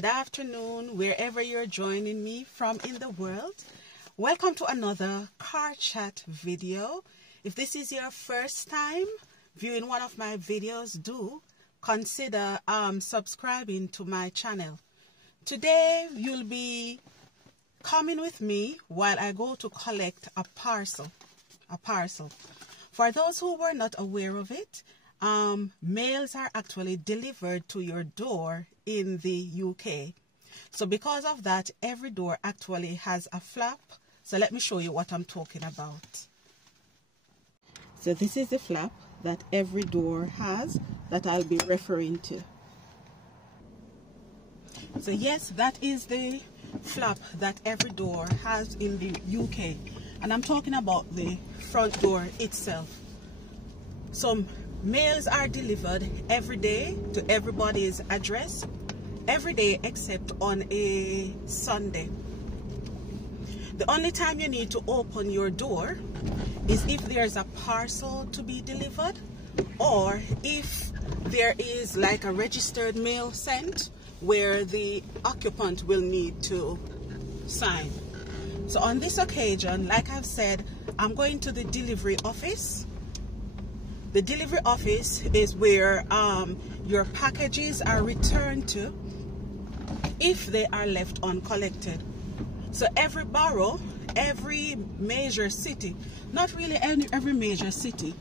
good afternoon, wherever you're joining me from in the world. Welcome to another car chat video. If this is your first time viewing one of my videos, do consider subscribing to my channel. Today you'll be coming with me while I go to collect a parcel. For those who were not aware of it, mails are actually delivered to your door in the UK. So because of that, every door actually has a flap. So let me show you what I'm talking about. So this is the flap that every door has that I'll be referring to. So yes, that is the flap that every door has in the UK. And I'm talking about the front door itself. So mails are delivered every day to everybody's address, every day except on a Sunday. The only time you need to open your door is if there's a parcel to be delivered, or if there is like a registered mail sent where the occupant will need to sign. So on this occasion, like I've said, I'm going to the delivery office. The delivery office is where your packages are returned to if they are left uncollected. So every borough, every major city, not really every major city,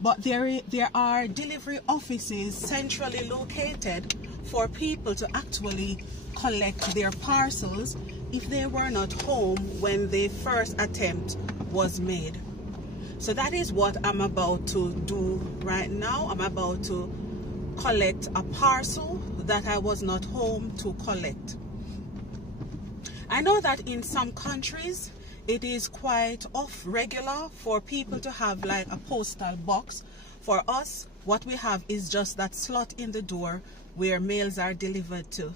but there are delivery offices centrally located for people to actually collect their parcels if they were not home when the first attempt was made. So that is what I'm about to do right now. I'm about to collect a parcel that I was not home to collect. I know that in some countries it is quite regular for people to have like a postal box. For us, what we have is just that slot in the door where mails are delivered to.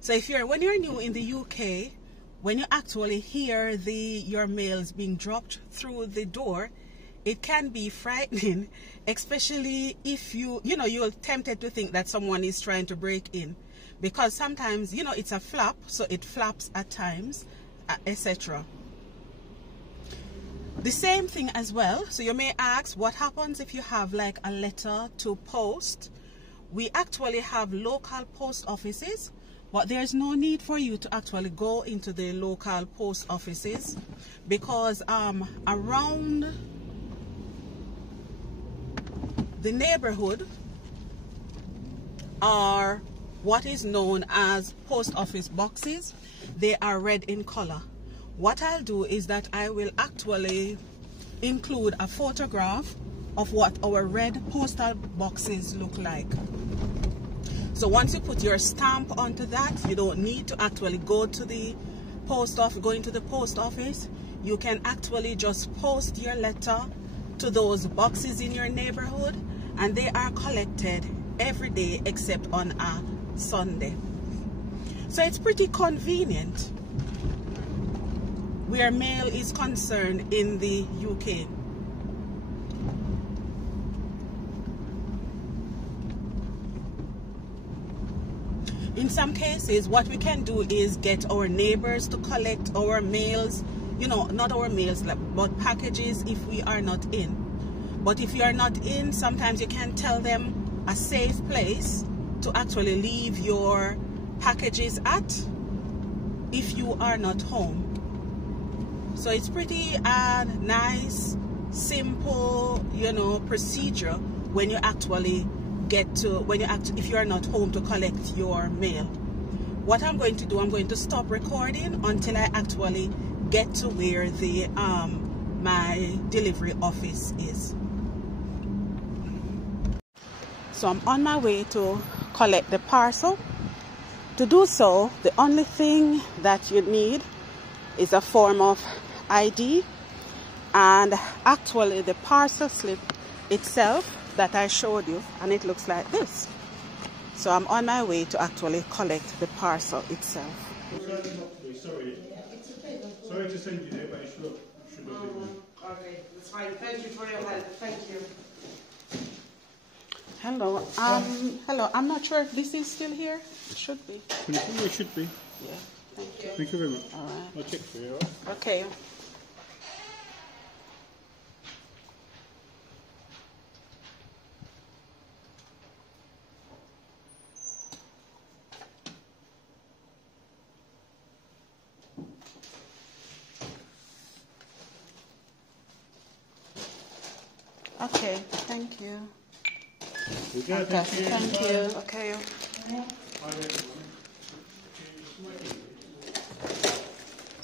So when you're new in the UK, when you actually hear your mails being dropped through the door, it can be frightening, especially if you're tempted to think that someone is trying to break in, because sometimes it's a flap, so it flaps at times, etc. The same thing as well. So you may ask, what happens if you have like a letter to post? We actually have local post offices, but there's no need for you to actually go into the local post offices, because around the neighborhood are what is known as post office boxes. They are red in color. What I'll do is that I will actually include a photograph of what our red postal boxes look like. So once you put your stamp onto that, you don't need to actually go to the post office, go into the post office. You can actually just post your letter to those boxes in your neighborhood, and they are collected every day except on a Sunday. So it's pretty convenient where mail is concerned in the UK. In some cases, what we can do is get our neighbors to collect our mails, not our mails, but packages if we are not in. But if you are not in, sometimes you can tell them a safe place to actually leave your packages at if you are not home. So it's pretty nice, simple, procedure when you actually if you are not home to collect your mail. What I'm going to do, I'm going to stop recording until I actually get to where the my delivery office is. So I'm on my way to collect the parcel. To do so, the only thing that you need is a form of ID, and actually the parcel slip itself that I showed you, and it looks like this. So I'm on my way to actually collect the parcel itself. Sorry to send you there, but it should have been. Okay, that's fine. Thank you for your help. Thank you. Hello. Hello. I'm not sure if this is still here. It should be. It should be. Yeah. Thank you. Thank you very much. All right. I'll check for you, all right? Okay. Okay. Thank you. Okay, Thank you. Okay.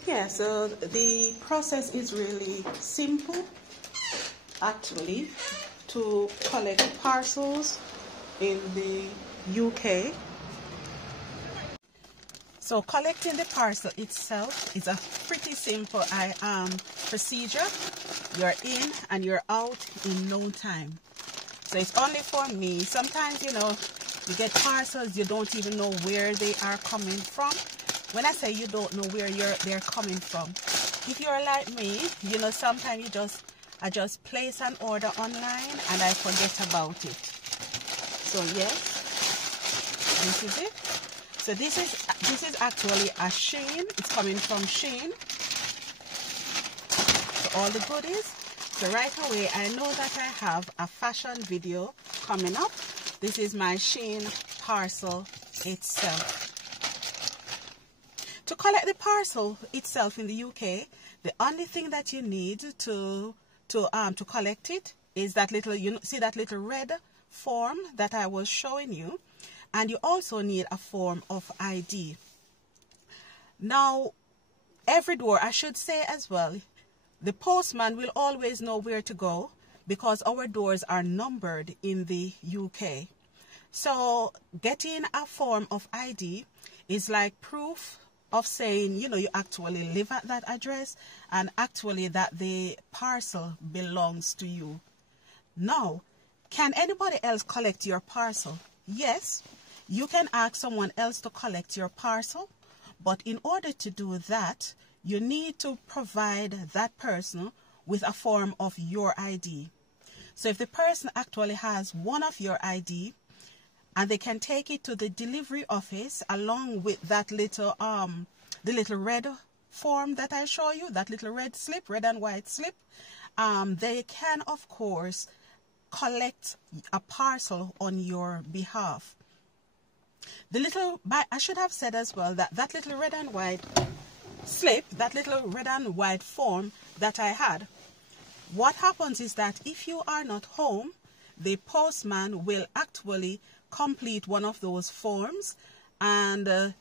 Yeah, so the process is really simple, actually, to collect parcels in the UK. So collecting the parcel itself is a pretty simple procedure. You're in and you're out in no time. So it's only for me. Sometimes, you know, you get parcels, you don't even know where they are coming from. When I say you don't know where they're coming from, if you're like me, you know, sometimes I just place an order online and I forget about it. So yes, this is it. So this is actually a Shein. It's coming from Shein. So all the goodies. So right away, I know that I have a fashion video coming up. This is my Shein parcel itself. To collect the parcel itself in the UK, the only thing that you need to collect it is that little, you see that little red form that I was showing you, and you also need a form of ID. Now, every door, I should say as well, the postman will always know where to go because our doors are numbered in the UK. So getting a form of ID is like proof of saying, you know, you actually live at that address and actually that the parcel belongs to you. Now, can anybody else collect your parcel? Yes, you can ask someone else to collect your parcel, but in order to do that, you need to provide that person with a form of your ID. So if the person actually has one of your ID, and they can take it to the delivery office along with that little the little red form that I show you, that little red slip, red and white slip, they can of course collect a parcel on your behalf. I should have said as well that that little red and white slip, that little red and white form that I had, what happens is that if you are not home, the postman will actually complete one of those forms and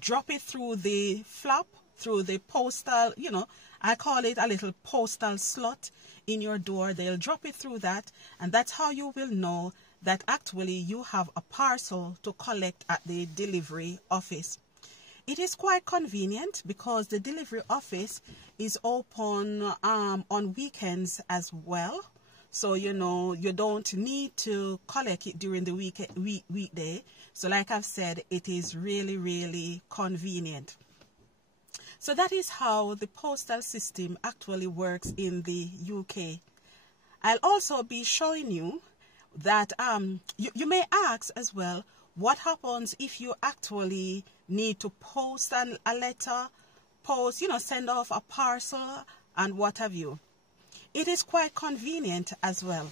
drop it through the flap, through the postal, you know, I call it a little postal slot in your door. They'll drop it through that, and that's how you will know that actually you have a parcel to collect at the delivery office. It is quite convenient because the delivery office is open on weekends as well. So, you know, you don't need to collect it during the weekday. So like I've said, it is really, really convenient. So that is how the postal system actually works in the UK. I'll also be showing you that you may ask as well, what happens if you actually need to post a letter, send off a parcel and what have you. It is quite convenient as well.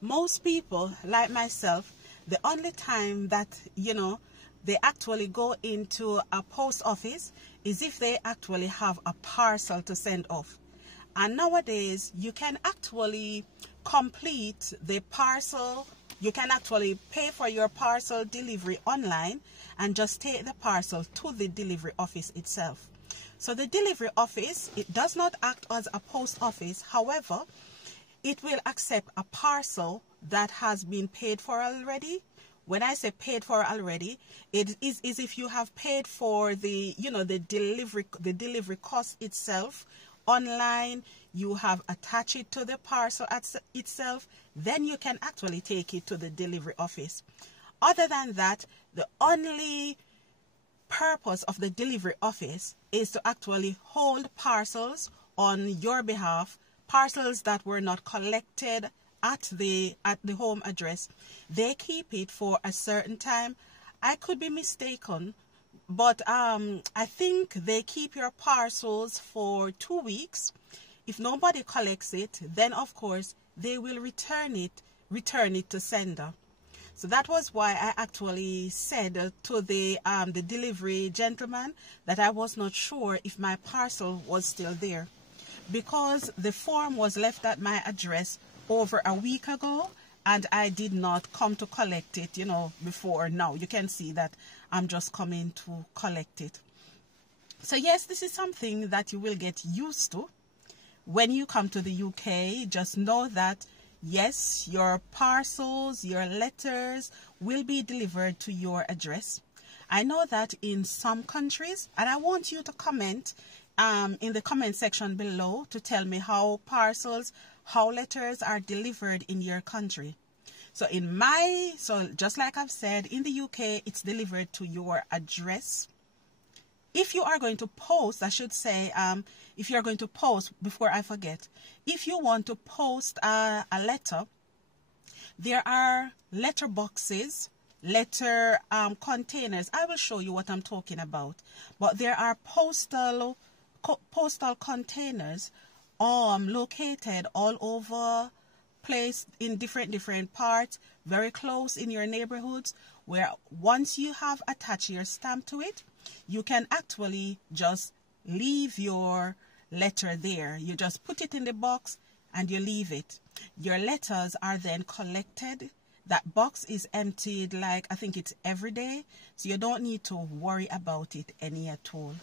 Most people, like myself, the only time that, you know, they actually go into a post office is if they actually have a parcel to send off. And nowadays, you can actually complete the parcel. You can actually pay for your parcel delivery online and just take the parcel to the delivery office itself. So the delivery office, it does not act as a post office. However, it will accept a parcel that has been paid for already. When I say paid for already, it is if you have paid for the, you know, the delivery cost itself online, you have attached it to the parcel itself, then you can actually take it to the delivery office. Other than that, the only purpose of the delivery office is to actually hold parcels on your behalf, parcels that were not collected at the home address, they keep it for a certain time. I could be mistaken, but I think they keep your parcels for 2 weeks. If nobody collects it, then of course they will return it to sender. So that was why I actually said to the delivery gentleman that I was not sure if my parcel was still there, because the form was left at my address over a week ago and I did not come to collect it, you know, before now. You can see that I'm just coming to collect it. So yes, this is something that you will get used to when you come to the UK. Just know that yes, your parcels, your letters will be delivered to your address. I know that in some countries, and I want you to comment in the comment section below to tell me how parcels, how letters are delivered in your country. So just like I've said, in the UK, it's delivered to your address. If you are going to post, I should say, if you're going to post, before I forget, if you want to post a letter, there are letter boxes, letter containers. I will show you what I'm talking about. But there are postal containers located all over place in different parts, very close in your neighborhoods, where once you have attached your stamp to it, you can actually just leave your letter there. You just put it in the box and you leave it. Your letters are then collected. That box is emptied, like I think it's every day, so you don't need to worry about it any at all.